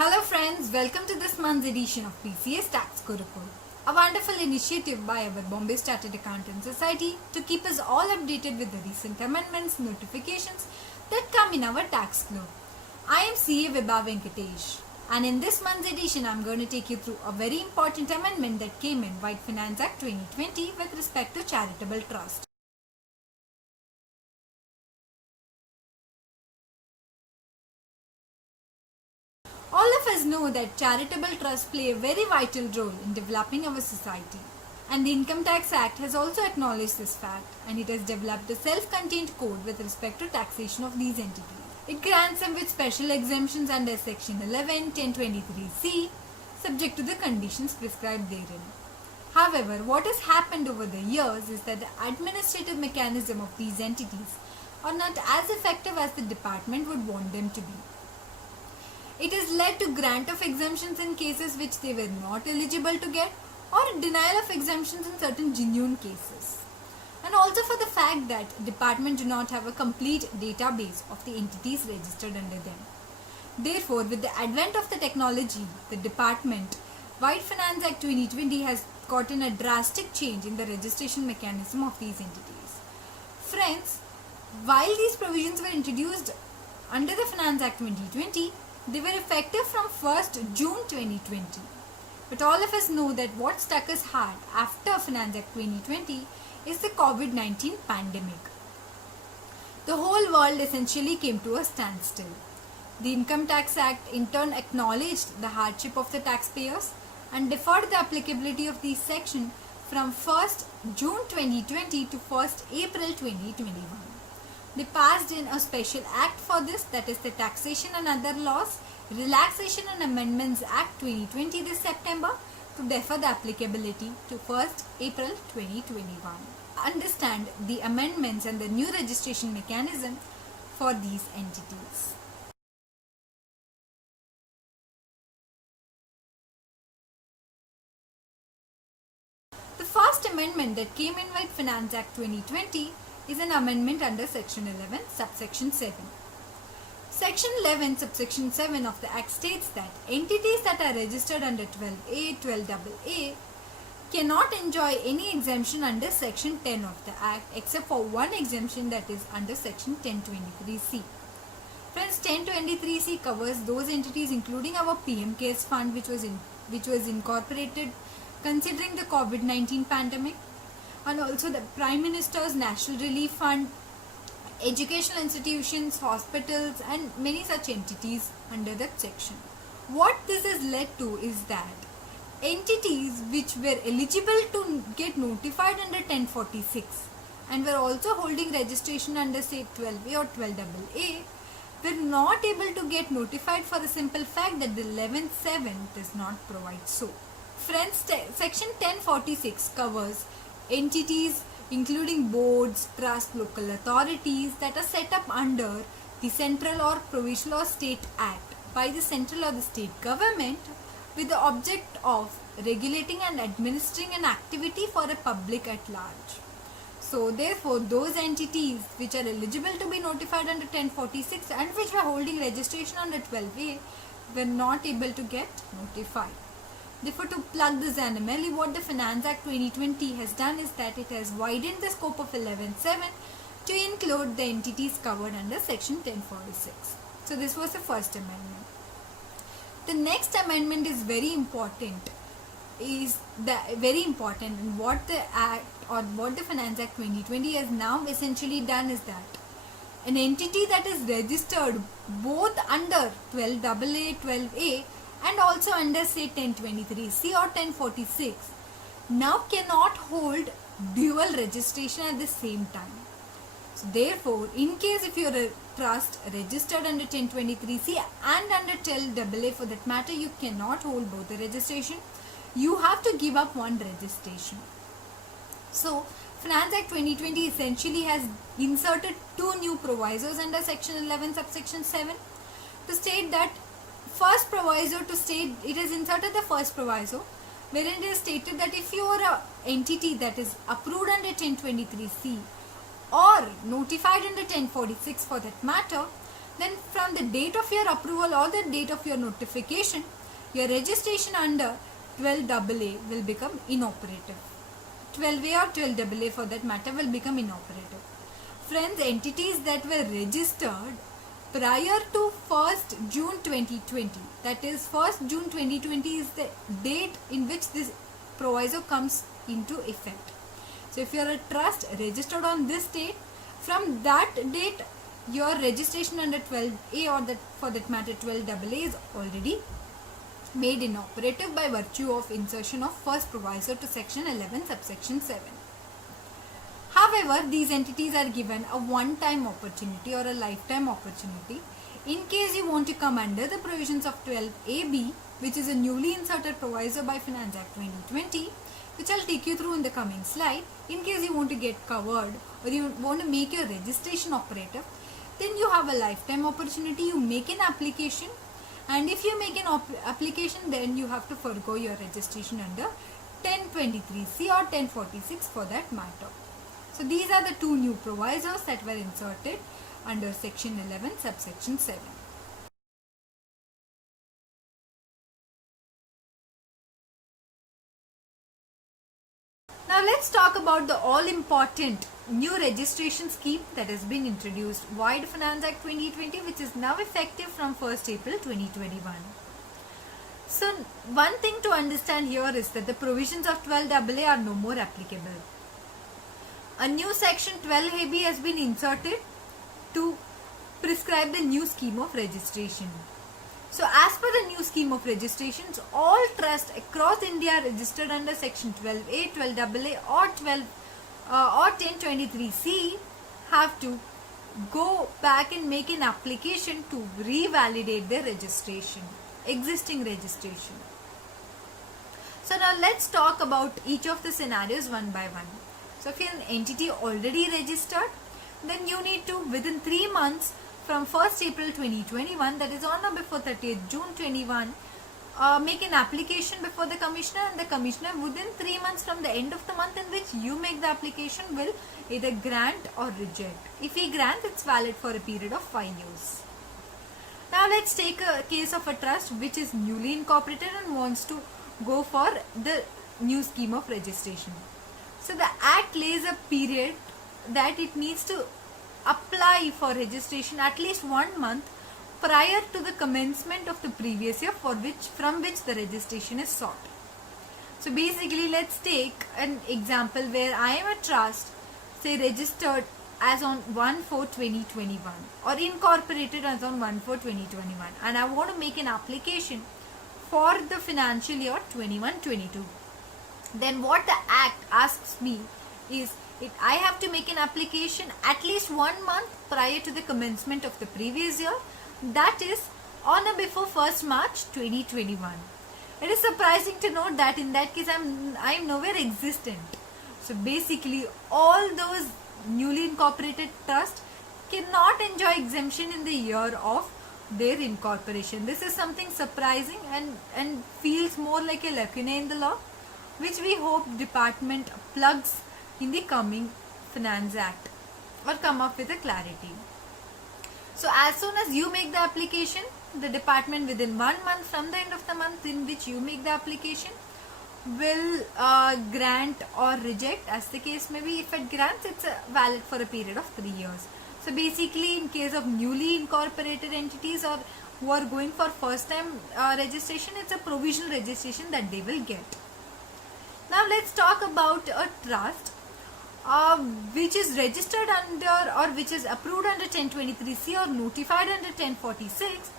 Hello friends, welcome to this month's edition of PCS Tax Gurukul, a wonderful initiative by our Bombay Chartered Accountants Society to keep us all updated with the recent amendments, notifications that come in our tax law. I am CA Vibha Venkatesh, and in this month's edition I am going to take you through a very important amendment that came in White Finance Act 2020 with respect to charitable trust. All of us know that charitable trusts play a very vital role in developing our society. And the Income Tax Act has also acknowledged this fact, and it has developed a self-contained code with respect to taxation of these entities. It grants them with special exemptions under Section 11, 1023C, subject to the conditions prescribed therein. However, what has happened over the years is that the administrative mechanism of these entities are not as effective as the department would want them to be. It has led to grant of exemptions in cases which they were not eligible to get, or denial of exemptions in certain genuine cases. And also for the fact that department do not have a complete database of the entities registered under them. Therefore, with the advent of the technology, the department, White Finance Act 2020 has gotten a drastic change in the registration mechanism of these entities. Friends, while these provisions were introduced under the Finance Act 2020, they were effective from 1st June 2020. But all of us know that what struck us hard after Finance Act 2020 is the COVID-19 pandemic. The whole world essentially came to a standstill. The Income Tax Act in turn acknowledged the hardship of the taxpayers and deferred the applicability of these sections from 1st June 2020 to 1st April 2021. They passed in a special act for this, that is the Taxation and Other Laws, Relaxation and Amendments Act 2020 this September, to defer the applicability to 1st April 2021. Understand the amendments and the new registration mechanism for these entities. The first amendment that came in with Finance Act 2020 is an amendment under Section 11, subsection 7. Section 11, subsection 7 of the Act states that entities that are registered under 12A, 12AA cannot enjoy any exemption under Section 10 of the Act except for one exemption, that is under Section 1023C. Friends, 1023C covers those entities including our PM CARES fund which was incorporated considering the COVID-19 pandemic, and also the Prime Minister's National Relief Fund, educational institutions, hospitals and many such entities under that section. What this has led to is that entities which were eligible to get notified under 1046 and were also holding registration under say 12A or 12AA were not able to get notified for the simple fact that the 11.7 does not provide so. Friends, section 1046 covers entities including boards, trusts, local authorities that are set up under the central or provincial or state act by the central or the state government with the object of regulating and administering an activity for a public at large. So therefore those entities which are eligible to be notified under 1046 and which were holding registration under 12A were not able to get notified. Therefore, to plug this anomaly, what the Finance Act 2020 has done is that it has widened the scope of 11.7 to include the entities covered under Section 1046. So this was the first amendment. The next amendment is very important. And what the Act or what the Finance Act 2020 has now essentially done is that an entity that is registered both under 12AA, 12A and also under say 1023C or 1046 now cannot hold dual registration at the same time. So therefore, in case if you are a trust registered under 1023C and under 12AA for that matter, you cannot hold both the registration. You have to give up one registration. So Finance Act 2020 essentially has inserted two new provisos under Section 11 subsection 7 to state that first proviso to state, it has inserted the first proviso wherein it is stated that if you are an entity that is approved under 1023C or notified under 1046 for that matter, then from the date of your approval or the date of your notification, your registration under 12AA will become inoperative. 12A or 12AA for that matter will become inoperative. Friends, entities that were registered prior to 1st June 2020, that is 1st June 2020 is the date in which this proviso comes into effect. So if you are a trust registered on this date, from that date your registration under 12A or that for that matter 12AA is already made inoperative by virtue of insertion of first proviso to section 11 subsection 7. However, these entities are given a one-time opportunity or a lifetime opportunity in case you want to come under the provisions of 12AB, which is a newly inserted proviso by Finance Act 2020, which I'll take you through in the coming slide. In case you want to get covered or you want to make your registration operative, then you have a lifetime opportunity. You make an application, and if you make an application, then you have to forego your registration under 1023C or 1046 for that matter. So these are the two new provisos that were inserted under section 11 subsection 7. Now let's talk about the all-important new registration scheme that has been introduced via Finance Act 2020, which is now effective from 1st April 2021. So one thing to understand here is that the provisions of 12AA are no more applicable. A new section 12AB has been inserted to prescribe the new scheme of registration. So as per the new scheme of registrations, all trusts across India registered under section 12A, 12AA or 1023C have to go back and make an application to revalidate their registration, existing registration. So now let's talk about each of the scenarios one by one. So if you're an entity already registered, then you need to within 3 months from 1st April 2021, that is on or before 30th June 21, make an application before the commissioner, and the commissioner within 3 months from the end of the month in which you make the application will either grant or reject. If he grants, it's valid for a period of 5 years. Now let's take a case of a trust which is newly incorporated and wants to go for the new scheme of registration. So the Act lays a period that it needs to apply for registration at least 1 month prior to the commencement of the previous year from which the registration is sought. So basically, let's take an example where I am a trust, say registered as on 1/4/2021 or incorporated as on 1/4/2021, and I want to make an application for the financial year 21-22. Then what the Act asks me is I have to make an application at least 1 month prior to the commencement of the previous year, that is on or before 1st March 2021. It is surprising to note that in that case I am nowhere existent. So basically all those newly incorporated trusts cannot enjoy exemption in the year of their incorporation. This is something surprising and feels more like a lacuna in the law, which we hope department plugs in the coming Finance Act or come up with a clarity. So as soon as you make the application, the department within 1 month from the end of the month in which you make the application will grant or reject as the case may be. If it grants, it's valid for a period of 3 years. So basically in case of newly incorporated entities or who are going for first time registration, it's a provisional registration that they will get. Now let's talk about a trust which is registered under or which is approved under 1023C or notified under 1046,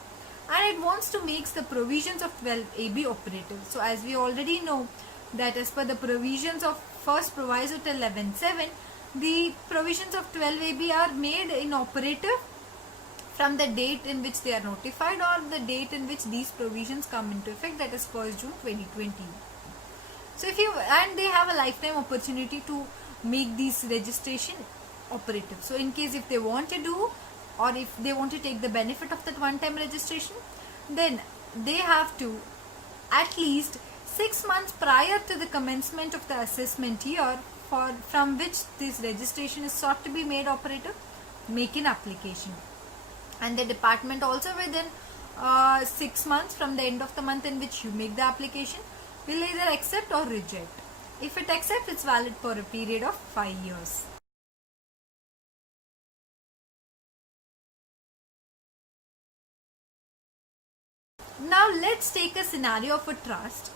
and it wants to make the provisions of 12AB operative. So as we already know that as per the provisions of first proviso till 11.7, the provisions of 12AB are made inoperative from the date in which they are notified or the date in which these provisions come into effect, that is 1st June 2020. So they have a lifetime opportunity to make these registration operative. So in case if they want to do or if they want to take the benefit of that one-time registration, then they have to at least 6 months prior to the commencement of the assessment year from which this registration is sought to be made operative, make an application. and the department also within 6 months from the end of the month in which you make the application will either accept or reject. If it accepts, it's valid for a period of 5 years. Now let's take a scenario of a trust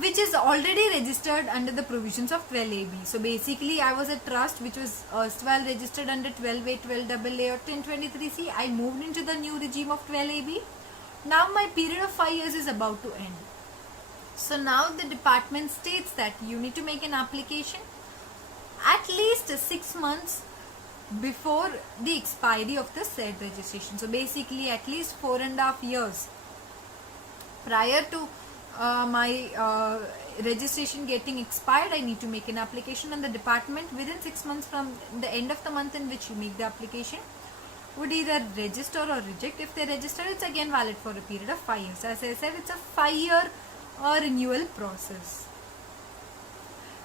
which is already registered under the provisions of 12AB. So basically I was a trust which was erstwhile registered under 12A, 12AA or 1023C. I moved into the new regime of 12AB. Now my period of 5 years is about to end. So now the department states that you need to make an application at least 6 months before the expiry of the said registration. So basically at least 4.5 years prior to my registration getting expired, I need to make an application, and the department within 6 months from the end of the month in which you make the application would either register or reject. If they register, it's again valid for a period of 5 years. As I said, it's a 5-year renewal process.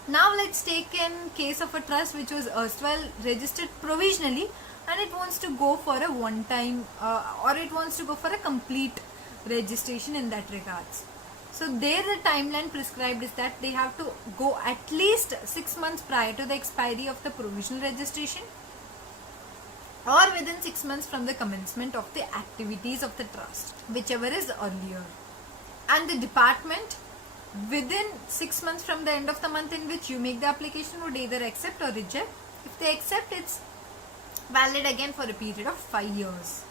Now let's take in case of a trust which was erstwhile registered provisionally and it wants to go for a one-time or it wants to go for a complete registration in that regards. So there the timeline prescribed is that they have to go at least 6 months prior to the expiry of the provisional registration or within 6 months from the commencement of the activities of the trust, whichever is earlier. And the department within 6 months from the end of the month in which you make the application would either accept or reject. If they accept, it's valid again for a period of 5 years.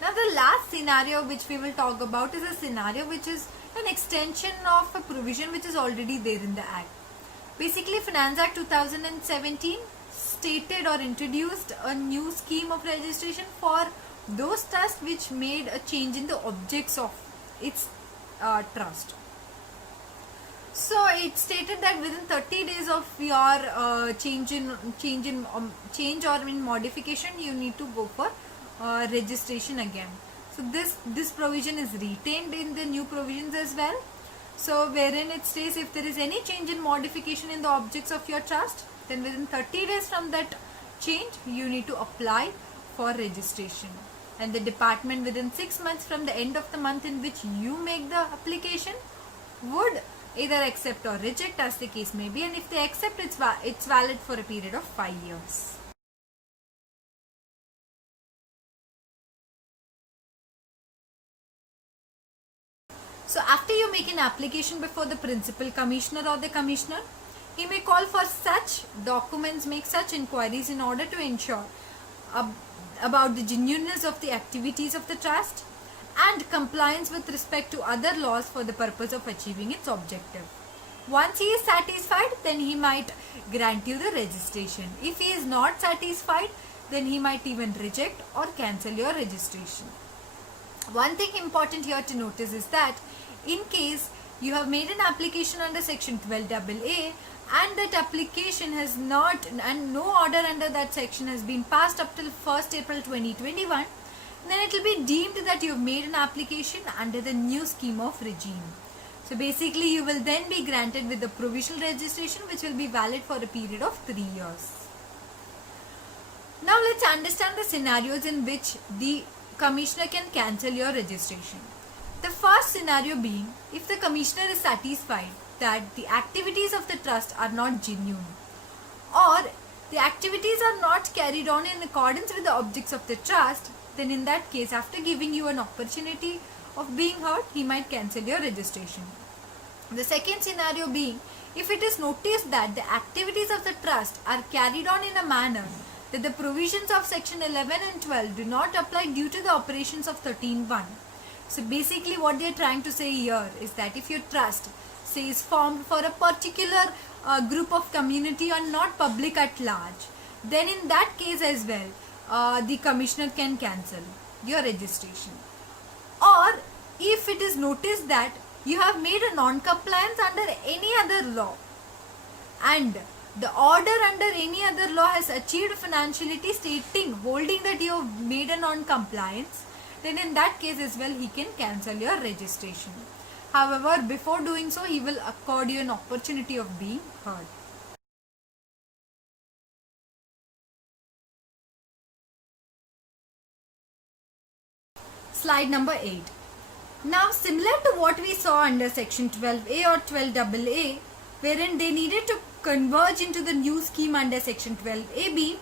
Now the last scenario which we will talk about is a scenario which is an extension of a provision which is already there in the Act. Basically, Finance Act 2017 stated or introduced a new scheme of registration for those trusts which made a change in the objects of its trust. So it stated that within 30 days of your change or in modification, you need to go for registration again. So this provision is retained in the new provisions as well. So wherein it states if there is any change in modification in the objects of your trust, then within 30 days from that change, you need to apply for registration. And the department within 6 months from the end of the month in which you make the application would either accept or reject as the case may be, and if they accept, it's valid for a period of 5 years. So after you make an application before the principal commissioner or the commissioner, he may call for such documents, make such inquiries in order to ensure about the genuineness of the activities of the trust and compliance with respect to other laws for the purpose of achieving its objective. Once he is satisfied, then he might grant you the registration. If he is not satisfied, then he might even reject or cancel your registration. One thing important here to notice is that in case you have made an application under section 12AA and that application has not, and no order under that section has been passed up till 1st April 2021, then it will be deemed that you have made an application under the new scheme of regime. So basically you will then be granted with the provisional registration which will be valid for a period of 3 years. Now let's understand the scenarios in which the commissioner can cancel your registration. The first scenario being if the commissioner is satisfied that the activities of the trust are not genuine or the activities are not carried on in accordance with the objects of the trust, then in that case, after giving you an opportunity of being heard, he might cancel your registration. The second scenario being if it is noticed that the activities of the trust are carried on in a manner that the provisions of section 11 and 12 do not apply due to the operations of 13(1). So basically what they are trying to say here is that if your trust say is formed for a particular group of community or not public at large, then in that case as well the commissioner can cancel your registration. Or if it is noticed that you have made a non-compliance under any other law and the order under any other law has achieved financiality stating holding that you have made a non-compliance, then in that case as well he can cancel your registration. However, before doing so, he will accord you an opportunity of being heard. Slide number 8. Now, similar to what we saw under section 12A or 12AA, wherein they needed to converge into the new scheme under section 12AB,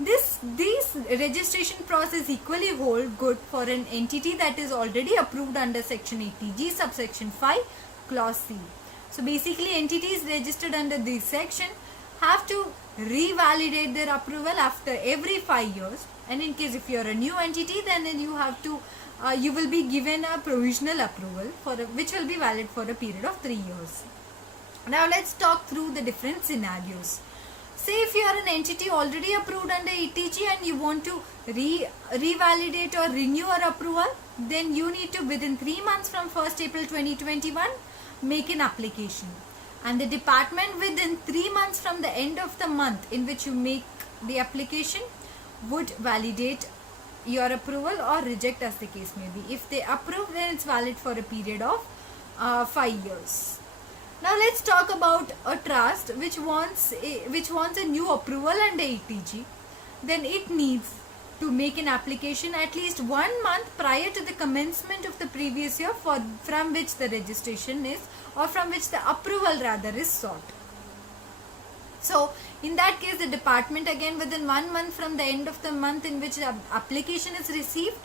these registration process equally hold good for an entity that is already approved under section 80G subsection 5 clause C. So basically, entities registered under this section have to revalidate their approval after every 5 years, and in case if you are a new entity, then you have to you will be given a provisional approval which will be valid for a period of 3 years. Now let's talk through the different scenarios. Say if you are an entity already approved under 80G and you want to revalidate or renew your approval, then you need to within 3 months from 1st April 2021 make an application, and the department within 3 months from the end of the month in which you make the application would validate your approval or reject as the case may be. If they approve, then it's valid for a period of 5 years. Now let's talk about a trust which wants a new approval under 80G. Then it needs to make an application at least 1 month prior to the commencement of the previous year from which the registration is, or from which the approval rather is sought. So in that case, the department again within 1 month from the end of the month in which the application is received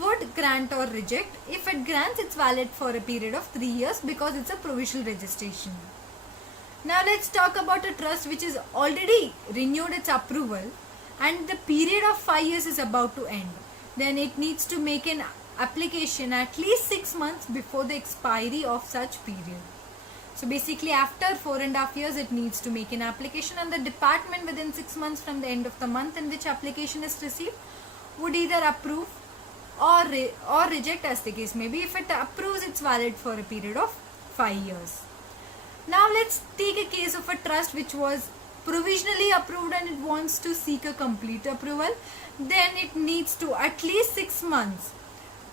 would grant or reject. If it grants, it's valid for a period of 3 years because it's a provisional registration. Now let's talk about a trust which is already renewed its approval and the period of 5 years is about to end. Then it needs to make an application at least 6 months before the expiry of such period. So basically after 4.5 years it needs to make an application, and the department within 6 months from the end of the month in which application is received would either approve or reject as the case may be. If it approves, it's valid for a period of 5 years. Now let's take a case of a trust which was provisionally approved and it wants to seek a complete approval. Then it needs to at least 6 months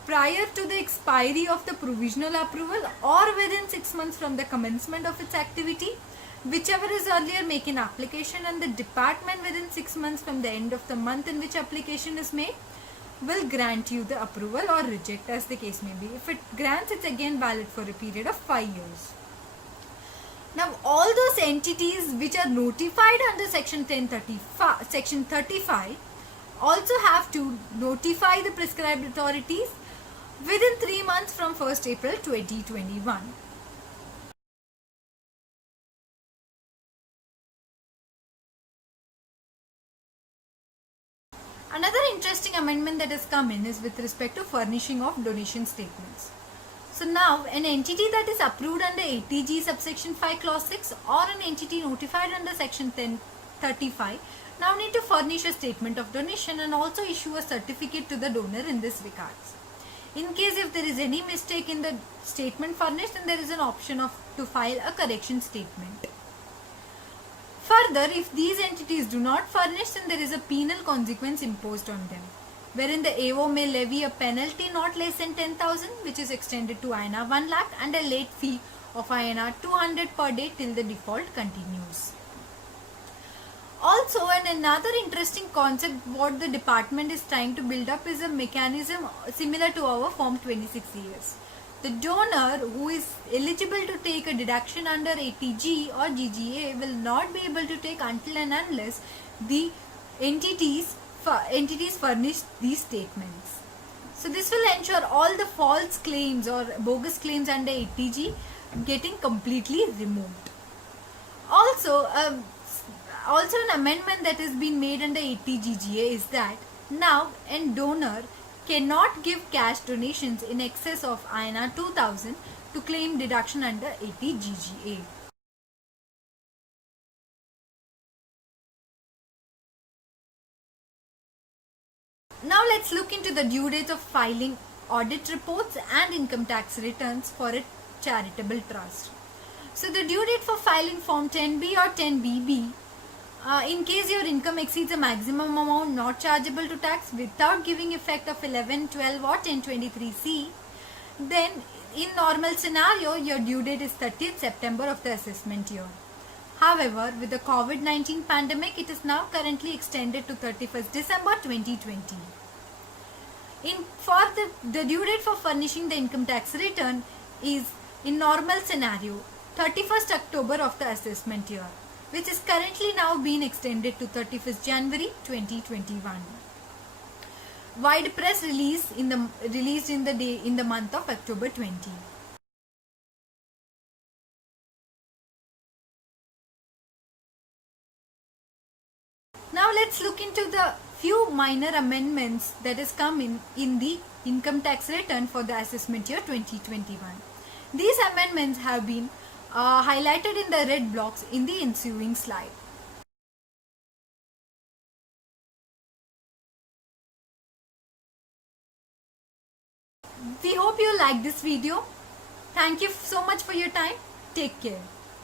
prior to the expiry of the provisional approval or within 6 months from the commencement of its activity, whichever is earlier, make an application, and the department within 6 months from the end of the month in which application is made will grant you the approval or reject as the case may be. If it grants, it's again valid for a period of 5 years. Now all those entities which are notified under section 35 also have to notify the prescribed authorities within 3 months from 1st April 2021. Another interesting amendment that has come in is with respect to furnishing of donation statements. So now an entity that is approved under 80G subsection 5 clause 6 or an entity notified under section 35 now need to furnish a statement of donation and also issue a certificate to the donor in this regards. In case if there is any mistake in the statement furnished, then there is an option to file a correction statement. Further, if these entities do not furnish, then there is a penal consequence imposed on them, wherein the AO may levy a penalty not less than 10,000, which is extended to INR 1 lakh, and a late fee of INR 200 per day till the default continues. Also, another interesting concept what the department is trying to build up is a mechanism similar to our Form 26ES. The donor who is eligible to take a deduction under 80G or GGA will not be able to take until and unless the entities furnish these statements. So this will ensure all the false claims or bogus claims under 80G getting completely removed. Also an amendment that has been made under 80GGA is that now a donor cannot give cash donations in excess of INR 2000 to claim deduction under 80GGA. Now let's look into the due dates of filing audit reports and income tax returns for a charitable trust. So the due date for filing Form 10B or 10BB, in case your income exceeds a maximum amount not chargeable to tax without giving effect of 1112 or 1023C, then in normal scenario your due date is 30th September of the assessment year. However, with the COVID-19 pandemic, it is now currently extended to 31st December 2020. The due date for furnishing the income tax return is, in normal scenario, 31st October of the assessment year, which is currently now being extended to 31st January 2021. Wide press released in the month of October 20. Now let's look into the few minor amendments that has come in the income tax return for the assessment year 2021. These amendments have been highlighted in the red blocks in the ensuing slide. We hope you like this video. Thank you so much for your time. Take care.